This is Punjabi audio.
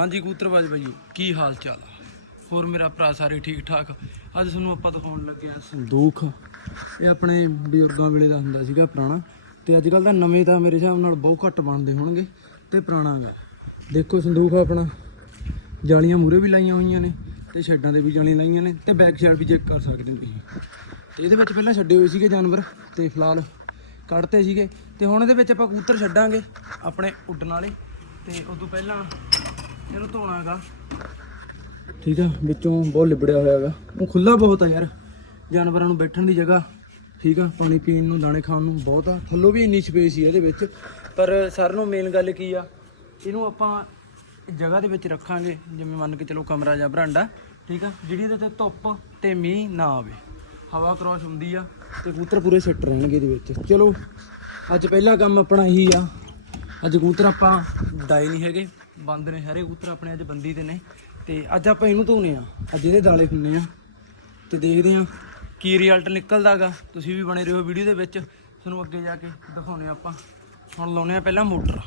ਹਾਂਜੀ, ਕਬੂਤਰਬਾਜ ਬਾਈਓ ਕੀ ਹਾਲ ਚਾਲ? ਆ? ਹੋਰ ਮੇਰਾ ਭਰਾ ਸਾਰੇ ਠੀਕ ਠਾਕ? ਅੱਜ ਤੁਹਾਨੂੰ ਆਪਾਂ ਦਿਖਾਉਣ ਲੱਗੇ ਆ ਸੰਦੂਖ। ਇਹ ਆਪਣੇ ਬਜ਼ੁਰਗਾਂ ਵੇਲੇ ਦਾ ਹੁੰਦਾ ਸੀਗਾ ਪੁਰਾਣਾ। ਤੇ ਅੱਜ ਕੱਲ ਤਾਂ ਨਵੇਂ ਤਾਂ ਮੇਰੇ ਹਿਸਾਬ ਨਾਲ ਬਹੁਤ ਘੱਟ ਬਣਦੇ ਹੋਣਗੇ ਤੇ ਪੁਰਾਣਾ ਗਾ। ਦੇਖੋ ਸੰਦੂਖ ਆਪਣਾ, ਜਾਲੀਆਂ ਮੂਰੇ ਵੀ ਲਾਈਆਂ ਹੋਈਆਂ ਨੇ ਤੇ ਛੱਡਾਂ ਦੇ ਵੀ ਜਾਲੀਆਂ ਲਾਈਆਂ ਨੇ ਤੇ ਬੈਕ ਸਾਈਡ ਵੀ ਚੈੱਕ ਕਰ ਸਕਦੇ ਹੋ ਤੁਸੀਂ। ਤੇ ਇਹਦੇ ਵਿੱਚ ਪਹਿਲਾਂ ਛੱਡੇ ਹੋਏ ਸੀਗੇ ਜਾਨਵਰ ਤੇ ਫਿਲਹਾਲ ਕੱਢਤੇ ਸੀਗੇ। ਤੇ ਹੁਣ ਇਹਦੇ ਵਿੱਚ ਆਪਾਂ ਕਬੂਤਰ ਛੱਡਾਂਗੇ ਆਪਣੇ ਉੱਡਣ ਵਾਲੇ। ਤੇ ਉਦੋਂ ਪਹਿਲਾਂ ਇਹਨੂੰ ਧੋਣਾ ਹੈਗਾ। ਠੀਕ ਆ, ਵਿੱਚੋਂ ਬਹੁਤ ਲਿਬੜਿਆ ਹੋਇਆ ਹੈਗਾ। ਉਹ ਖੁੱਲਾ ਬਹੁਤ ਆ ਯਾਰ। ਜਾਨਵਰਾਂ ਨੂੰ ਬੈਠਣ ਦੀ ਜਗ੍ਹਾ। ਠੀਕ ਆ, ਪਾਣੀ ਪੀਣ ਨੂੰ, ਦਾਣੇ ਖਾਣ ਨੂੰ ਬਹੁਤ ਆ। ਥੱਲੋਂ ਵੀ ਇੰਨੀ ਸਪੇਸ ਹੀ ਆ ਇਹਦੇ ਵਿੱਚ। ਪਰ ਸਾਰਿਆਂ ਨੂੰ ਮੇਨ ਗੱਲ ਕੀ ਆ? ਇਹਨੂੰ ਆਪਾਂ ਜਗ੍ਹਾ ਦੇ ਵਿੱਚ ਰੱਖਾਂਗੇ। ਜਿਵੇਂ ਮੰਨ ਕੇ ਚਲੋ ਕਮਰਾ ਜਾਂ ਬਰਾਂਡਾ। ਠੀਕ ਆ, ਜਿਹੜੀ ਇਹਦੇ ਤੇ ਧੁੱਪ ਤੇ ਮੀਂਹ ਨਾ ਆਵੇ। ਹਵਾ ਕ੍ਰੋਸ ਹੁੰਦੀ ਆ ਤੇ ਕਬੂਤਰ ਪੂਰੇ ਸੈੱਟ ਰਹਿਣਗੇ ਇਹਦੇ ਵਿੱਚ। ਚਲੋ, ਅੱਜ ਪਹਿਲਾ ਕੰਮ ਆਪਣਾ ਇਹੀ ਆ। ਅੱਜ ਕਬੂਤਰ ਆਪਾਂ ਡਾਈ ਨਹੀਂ ਹੈਗੇ, ਬੰਦ ਨੇ ਸਾਰੇ ਕਬੂਤਰ ਆਪਣੇ ਅੱਜ ਬੰਦੀ ਦੇ ਨੇ। ਤੇ ਅੱਜ ਆਪਾਂ ਇਹਨੂੰ ਧੋਨੇ ਆ, ਅੱਜ ਇਹਦੇ ਦਾਲੇ ਹੁੰਨੇ ਆ। ਤੇ ਦੇਖਦੇ ਆ ਕੀ ਰਿਜ਼ਲਟ ਨਿਕਲਦਾਗਾ ਤੁਸੀਂ ਵੀ ਬਣੇ ਰਹੋ ਵੀਡੀਓ ਦੇ ਵਿੱਚ। ਤੁਹਾਨੂੰ ਅੱਗੇ ਜਾ ਕੇ ਦਿਖਾਉਨੇ ਆ ਆਪਾਂ। ਹੁਣ ਲਾਉਨੇ ਆ ਪਹਿਲਾਂ ਮੋਟਰ।